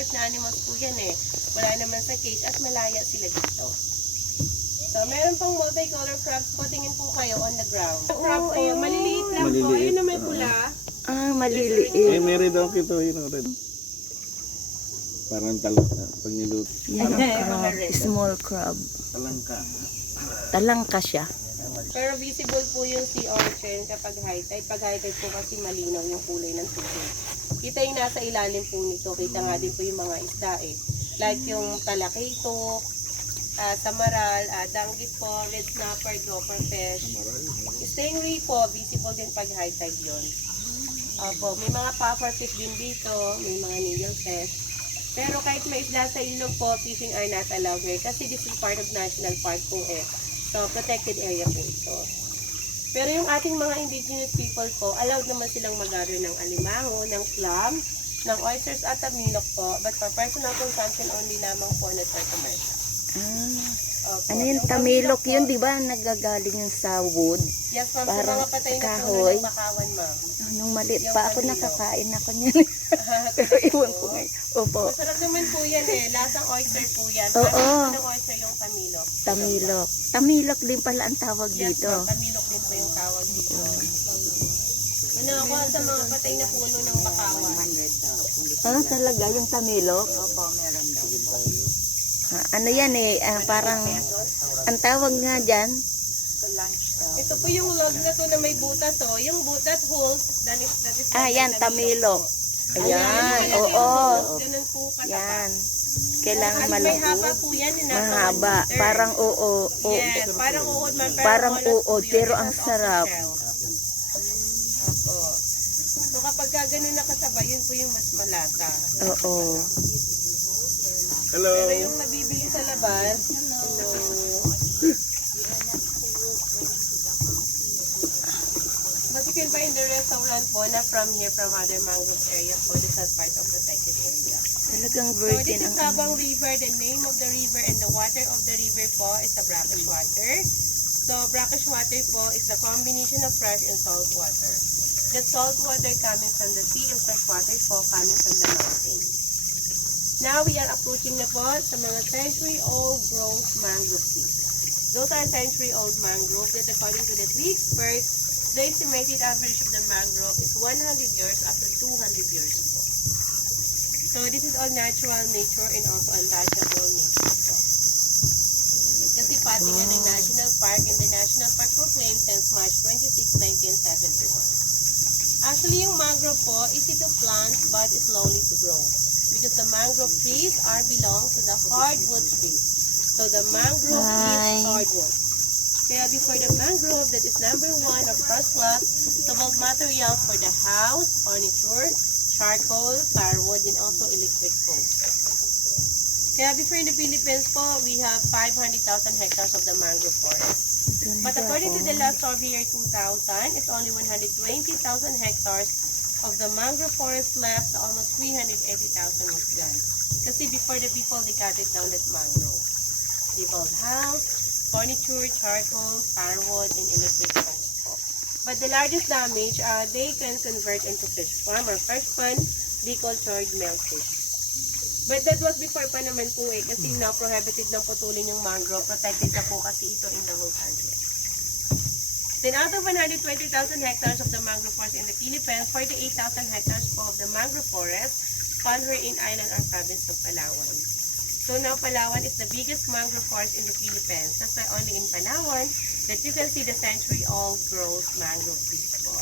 wildlife na animals po yan eh. Wala naman sa cage at malaya sila dito. So, meron pong multicolor crabs po. Tingin po kayo on the ground. Crab po, maliliit lang po. Ayun na may pula. Maliliit. Meron daw kito yun rin. Parang talangka. Pag niluto. Yan ang crab. Small crab. Talangka. Talangka siya. Pero visible po yung sea urchin kapag high tide. Pag high tide po kasi malinaw yung kulay ng tubig. Kita yung nasa ilalim po nito. Kita nga din po yung mga isda eh. Like yung talakito, samaral, danggit po, red snapper, gopher fish. Stingray po, visible din pag high tide yun. Opo, may mga puffer fish din dito, may mga needlefish. Pero kahit may isda sa ilog po, fishing are not allowed here kasi this is part of national park po eh. So, protected area po ito. Pero yung ating mga indigenous people po, allowed naman silang mag-gather ng alimango, ng clam, ng oysters at tamilok po. But for personal consumption only lamang po na sa commercial. Ano yung tamilok yun, di ba? Nagagaling yun sa wood. Yes, ma'am. Parang Sa mga patay na puno kahoy. ng bakawan, ma'am. Nung maliit Yung pa ako, tamilok. nakakain ako niyan. Pero iwan ko ngayon. Opo, Masarap naman po yan eh. Lasang oyster po yan. Oo. Parang ng oyster yung tamilok. tamilok. Tamilok din pala ang tawag Yes, dito. ma'am. Tamilok din po yung tawag dito. Ano ako sa mga patay na puno ng bakawan. Talaga yung tamilok? Opo, meron daw. Ano yan eh, parang, ang tawag nga dyan, Ito po yung log na to na may butas oh. Yung butas holes, that is yan, tamilok. Ayan, oo. Ganun po kataba. Yan. Kailangan At may malaki. haba po yan. Mahaba, parang oo. Yes, parang uod man. Parang walnuts po uod, yun. pero It ang has sarap. also shell. Opo. So kapag ganun nakataba, yun po yung mas malasa. Oo. Hello. Pero yung nabibili sa labas, hello. But you can buy in the restaurant po na from here, from other mangrove area po. This is part of protected area. Talagang So virgin this is ang Sabang River. The name of the river and the water of the river po is the brackish water. So brackish water po is the combination of fresh and salt water. The salt water coming from the sea and fresh water po coming from the mountain. Now we are approaching na po sa mga century-old growth mangrove trees. Those are century-old mangrove that according to the tree experts, the estimated average of the mangrove is 100 years up to 200 years po. So this is all natural nature and also untouchable nature po. Kasi pati nga ng National Park and the National Park proclaimed since March 26, 1971. Actually, yung mangrove po, easy to plant but slowly to grow. Because the mangrove trees belong to the hardwood trees. So the mangrove is hardwood. Kaya before the mangrove, that is number 1 of first class, to build materials for the house, furniture, charcoal, firewood, and also electric poles. Kaya before in the Philippines po, we have 500,000 hectares of the mangrove forest. But according to the last survey year 2000, it's only 120,000 hectares of the mangrove forest left, almost 380,000 was gone. Kasi before the people, they cut it down that mangrove. They build house, furniture, charcoal, firewood, and electric poles po. But the largest damage, they can convert into fish farm or fresh pond, decultured milkfish. But that was before pa naman po eh, kasi now prohibited na putulin yung mangrove, protected na po kasi ito in the whole country. Then out of 120,000 hectares of the mangrove forest in the Philippines, 48,000 hectares po of the mangrove forest found here in island or province of Palawan. So now Palawan is the biggest mangrove forest in the Philippines. That's why only in Palawan that you can see the century-old growth mangrove trees po.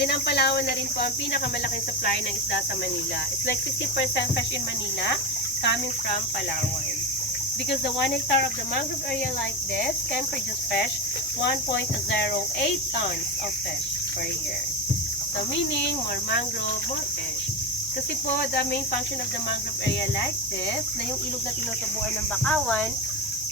Then ang Palawan na rin po ang pinakamalaking supply ng isda sa Manila. It's like 60% fish in Manila coming from Palawan. Because the 1 hectare of the mangrove area like this can produce fish 1.08 tons of fish per year. So meaning, more mangrove, more fish. Kasi po, the main function of the mangrove area like this, na yung ilog na tinutubuan ng bakawan,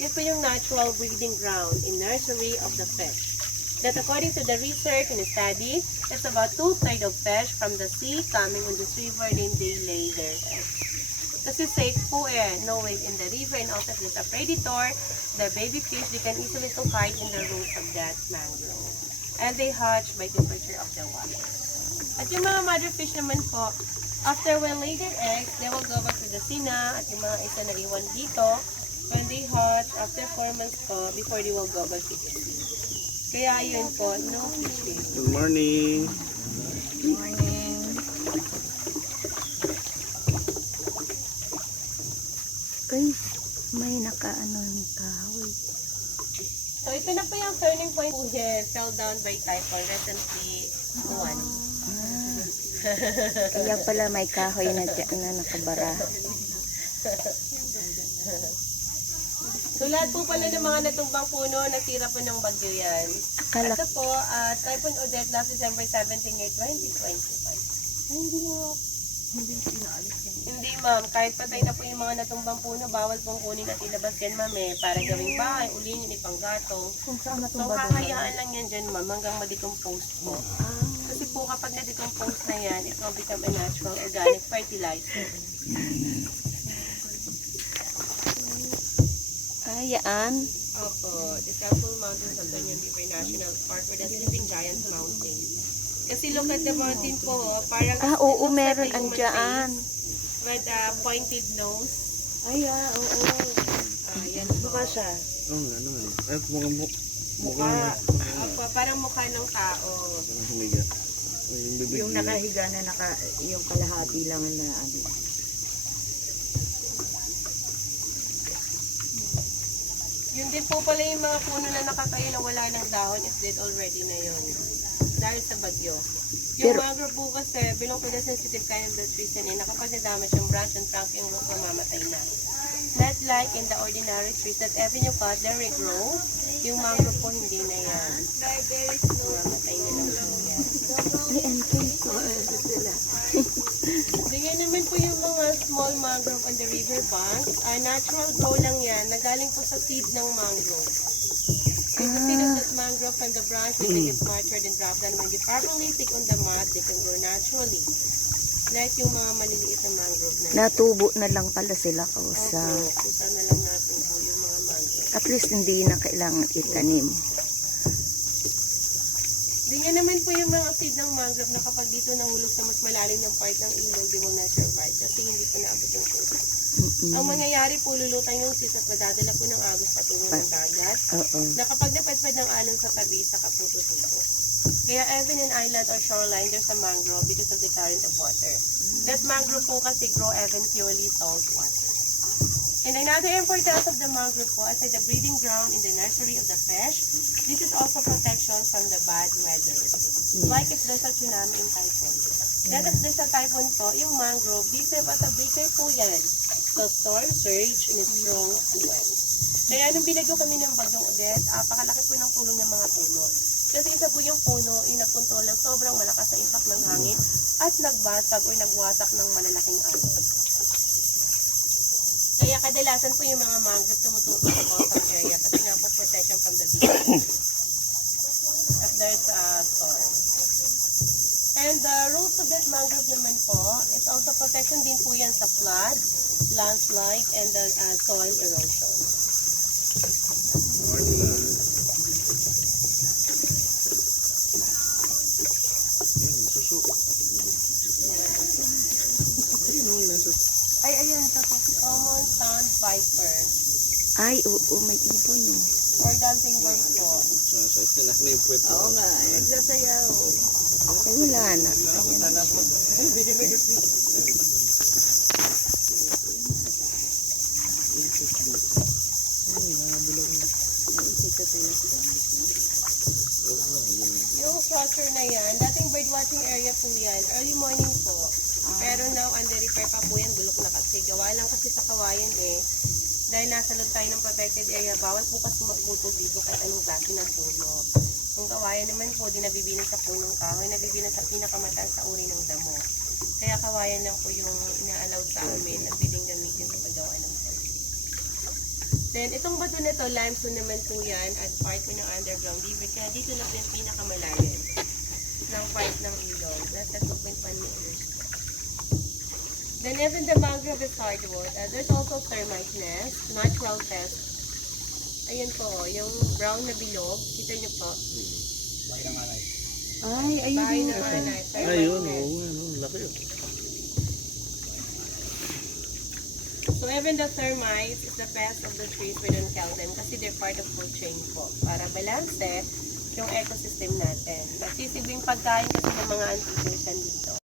yun po yung natural breeding ground in nursery of the fish. That according to the research and study, it's about 2/3 of fish from the sea coming on this river, then they lay their eggs. Kasi safe po eh, no wave in the river, and also if there's a predator, the baby fish, they can easily to hide in the roots of that mangrove. And they hatch by temperature of the water. At yung mga mother fish naman po, after when lay their eggs, they will go back to the sina. At yung mga isa na iwan dito, when they hatch, after 4 months po, before they will go back to the sea. Kaya yun po, no fishing. Good morning. Morning. Guys, may nakaano ng kahoy. So ito na po yung turning point po here, fell down by typhoon, recently one. Kaya pala may kahoy na dyan na nakabara. So lahat po pala ng mga natumbang puno, nasira po ng bagyo yan. Akala Ito po, Typhoon Odette last December 17 year 2025. Hindi ma'am, kahit patay na po yung mga natumbang puno, bawal pong kunin at ilabas yan ma'am para gawing bahay, ulingin, ipanggatong. So kakayaan lang yan dyan ma'am hanggang ma-decompose po. Kasi po kapag na-decompose na yan, it will become a natural organic fertilizer. yan. Opo, the Temple Mountains of Tanyan River National Park or the Sleeping Giant Mountain. Kasi look at the mountain po, parang Oo, looks like meron a human andyan. face with a pointed nose. Ay, oo. Yan po. Mukha siya. Ano eh. At mukha Opo, parang mukha ng tao. Parang humiga. Ay, yung bibig Yung niya. nakahiga na yung kalahati lang na ano. Yun din po pala yung mga puno na nakatayo na wala ng dahon is dead already na yun. Dahil sa bagyo. Yung Pero- mangrove po kasi belong to the sensitive kind of the trees na kapag nadamage yung branch and trunk yung root mamamatay na. Not like in the ordinary trees that even you cut, they regrow. Yung mangrove po hindi na yan. Mamamatay na lang po yan. Ganyan naman po yung mga small mangrove on the river banks. Natural grow lang yan. Nagaling po sa seed ng mangrove. So the seed of that mangrove from the branch, they take it nurtured and dropped down. When you properly stick on the mud, they can grow naturally. Like yung mga maliliit na mangrove na yun. Natubo na lang pala sila kausa. Opo, kusa na lang natubo yung mga mangrove. At least hindi na kailangan itanim. Ganyan naman po yung mga seed ng mangrove na kapag dito nahulog sa mas malalim ng part ng ilog, they will not survive kasi hindi pa naabot yung tubig. Ang mangyayari po, lulutan yung seeds at madadala po ng agos patungo ng dagat Oo. na kapag napadpad ng alon sa tabi, sa kaputo-tubo. Kaya even in island or shoreline, there's a mangrove because of the current of water. That mangrove po kasi grow even purely salt water. And another importance of the mangrove po, aside the breeding ground in the nursery of the fish, this is also protection from the bad weather. Like if there's a tsunami in typhoon. That if there's a typhoon po, yung mangrove, these are as a breaker po yan. So storm surge and it's strong wind. Kaya nung binagyo kami ng bagyong Odette, pakalaki po ng tulong ng mga puno. Kasi isa po yung puno, yung nagkontrol ng sobrang malakas na impact ng hangin at nagbasag o nagwasak ng malalaking alon. Kaya kadalasan po yung mga mangrove tumututok sa coastal area kasi nga po protection from the beach if there's a storm. And the rules of that mangrove naman po, it's also protection din po yan sa flood, landslide, and the soil erosion. Morning. Suso. Ay, ayan, ito po. Common sand viper Ay, oo, may ibon no. or dancing bird po. Sa ilan na yung puwet. Oo nga, nagsasayaw. Ay, wala na. Ayan na siya. Yung structure na yan, dating bird watching area po yan, early morning po. Pero now, under repair pa po yan, bulok na kasi. Gawa lang kasi sa kawayan dahil nasa loob tayo ng protected area, bawal po kasi magputol dito kahit anong klase ng puno. Yung kawayan naman po, di nabibilang sa punong kahoy, nabibilang sa pinakamataas sa uri ng damo. Kaya kawayan lang po yung ina-allow sa amin na pwedeng gamitin sa paggawa ng puno. Then, itong bato na to, limestone naman po yan at part po ng underground river. Kaya dito na po yung pinakamalalim ng part ng ilog. Nasa 2.1 meters po. Then, even the mangrove is hardwood. There's also termite nest, natural pest. Ayan po, yung brown na bilog. Kita niyo po. Ay, ayun Bahay yung ng mga termite Ayun, nest. oo, ano, laki oh. So even the termites is the pest of the trees, we don't kill them kasi they're part of food chain po. Para balanse yung ecosystem natin. Nagsisibing pagkain kasi ng mga antinutrients dito.